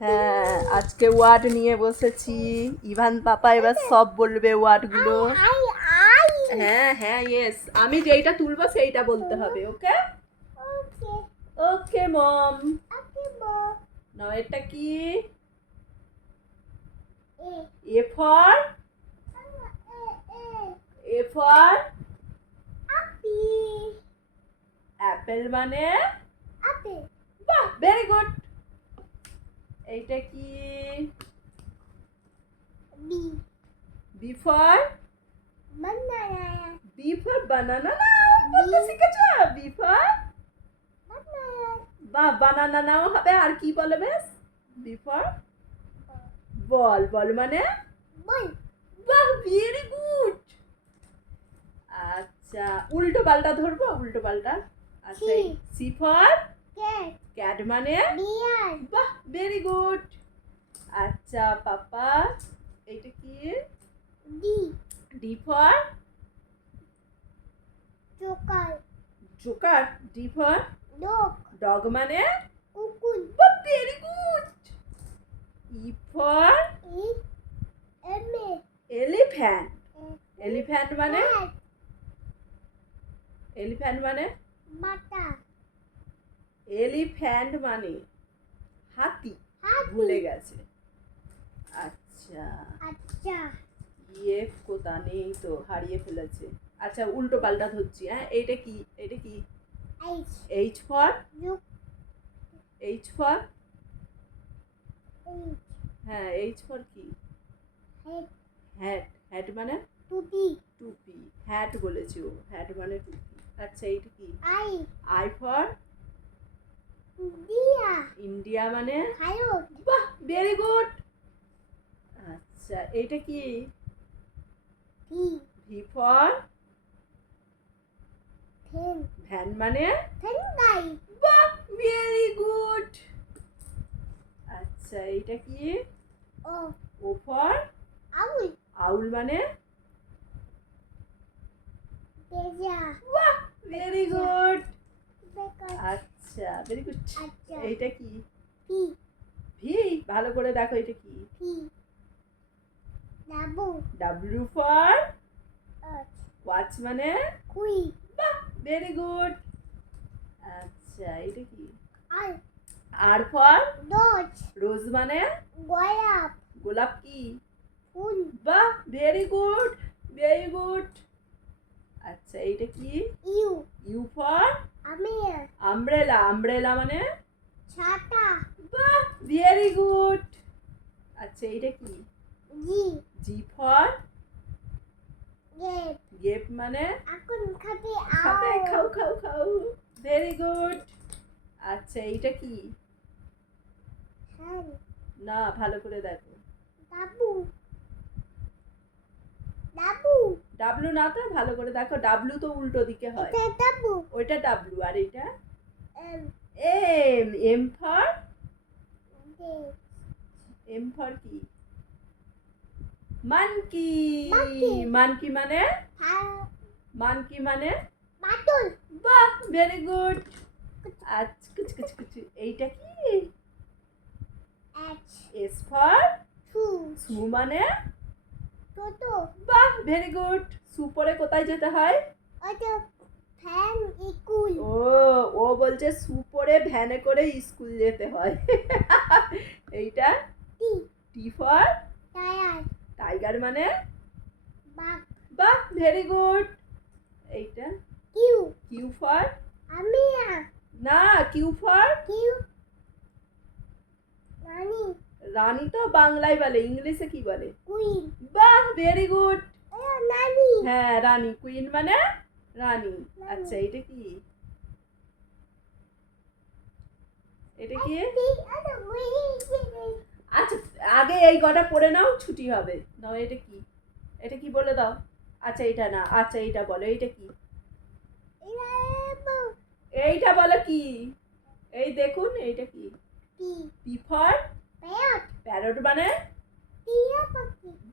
হ্যাঁ, আজকে ওয়ার্ড নিয়ে বসেছি। ইভান পাপা এবার সব বলবে ওয়ার্ডগুলো। হ্যাঁ হ্যাঁ ইয়েস, আমি যেইটা তুলবো সেইটা বলতে হবে। ওকে ওকে মম। নাও এটা কি? এ ফর অ্যাপেল মানে? বাহ, ভেরি গুড। এইটা কি? বি ফর বানানা নাও বলতে শিখেছো? বি ফর বা বানানা নাও হবে। আর কি বলে বেশ? B for ball. বল মানে? বাহ, ভেরি গুড। আচ্ছা, উল্টো পাল্টা ধরবো, উল্টো পাল্টা। আচ্ছা, সি ফর ক্যাট মানে? বাহ, ভেরি গুড। আচ্ছা পাপা, এইটা কি? D for Joker. D for dog মানে? বাহ, very good. E for elephant. Elephant মানে? এলিফ্যান্ট মানে? এলিফ্যান্ট মানে হাতি। ভুলে গেছে। আচ্ছা, এফ কোথা নেই তো, হারিয়ে ফেলেছে। আচ্ছা, উল্টো পাল্টা ধরছি। হ্যাঁ, এইটা কি? এটা কি? এইচ ফর হ্যাঁ, এইচ ফর কি? হ্যাট। হ্যাট মানে? টুপি। হ্যাট বলেছি, ও হ্যাট মানে টুপি। আচ্ছা, এইটা কি? আই ফর ইন্ডিয়া মানে? বাহ, ভেরি গুড। আচ্ছা, এইটা কি? ভি ফর ভ্যান মানে? বাহ, ভেরি গুড। আচ্ছা, এইটা কি? ও ফর আউল মানে? বাহ, ভেরি গুড। আচ্ছা, ভেরি গুড। এইটা কি? ভি। ভালো করে দেখো, এটা কি? ডাব্লিউ ফর ওয়াচ মানে? বাহ, ভেরি গুড। আচ্ছা, এটা কি? আর ফর রোজ মানে? গোলাপ কি? বাহ, ভেরি গুড, ভেরি গুড। আচ্ছা, এইটা কি? You for umbrella. আমব্রেলা মানে? বাহ, ভেরি গুড। আচ্ছা, এইটা কি? জি ফর গেপ মানে? খাবে, খাও খাও খাও। Very good. আচ্ছা, এইটা কি? না, ভালো করে দেখো। ডাব্লু না তো, ভালো করে দেখো। ডাব্লু তো উল্টো দিকে হয়। ওইটা ডাব্লু, আর এইটা এম। এম ফর কি? মানকি। মানকি মানে? মানকি মানে? বাহ, ভেরি গুড। আচ্ছা, কুচু কুচু কুচু। এইটা কি? এস ফর সু মানে? বাহ, ভেরি গুড। সু পরে কোথায় যেতে হয়? ও ও বলছে সু পরে ভ্যানে করে স্কুল যেতে হয়। এইটা টি ফর টাইগার মানে? বাহ, ভেরি গুড। এইটা কিউ ফর না, কিউ ফর রানী তো বাংলায় বলে, ইংলিশে কি বলে? বাহ, ভেরি গুড। হ্যাঁ, রানী। কুইন মানে? রানী। আচ্ছা, এটা কি? এটা কি? আচ্ছা, আগে এই কটা পড়ে নাও, ছুটি হবে। নাও, এটা কি? এটা কি বলে দাও। আচ্ছা, এটা না। আচ্ছা, এইটা বলো। এইটা কি? এইটা বলো কি? এই দেখুন, এইটা কি? পি ফর প্যারট মানে?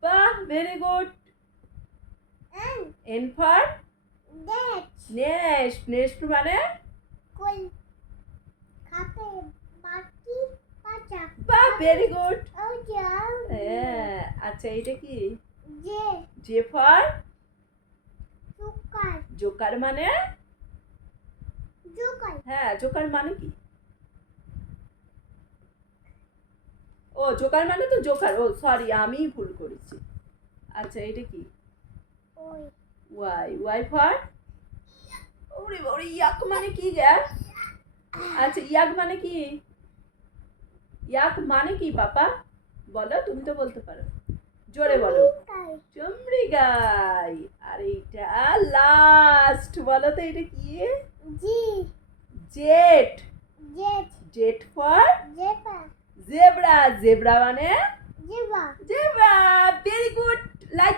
বাহ, very good. N for nest. Nest মানে? বাহ, ভেরি গুড। হ্যাঁ, আচ্ছা এটা কি? জে ফর জোকার মানে? হ্যাঁ, জোকার মানে কি? ও জোকার মানে তো জোকার। ও সরি, আমি ভুল করেছি। আচ্ছা এটা কি? ওয়াই। Y for? ওরে ওরে, ইয়াক মানে কি রে? আচ্ছা ইয়াক মানে কি? ইয়াক মানে কি পাপা? বলো, তুমি তো বলতে পারো, জোরে বলো। চুমড়ি গাই। আর এইটা লাস্ট, বলো তো এটা কি? Jet. Jet for zebra. Zebra মানে? জেব্রা। Very good. লাইক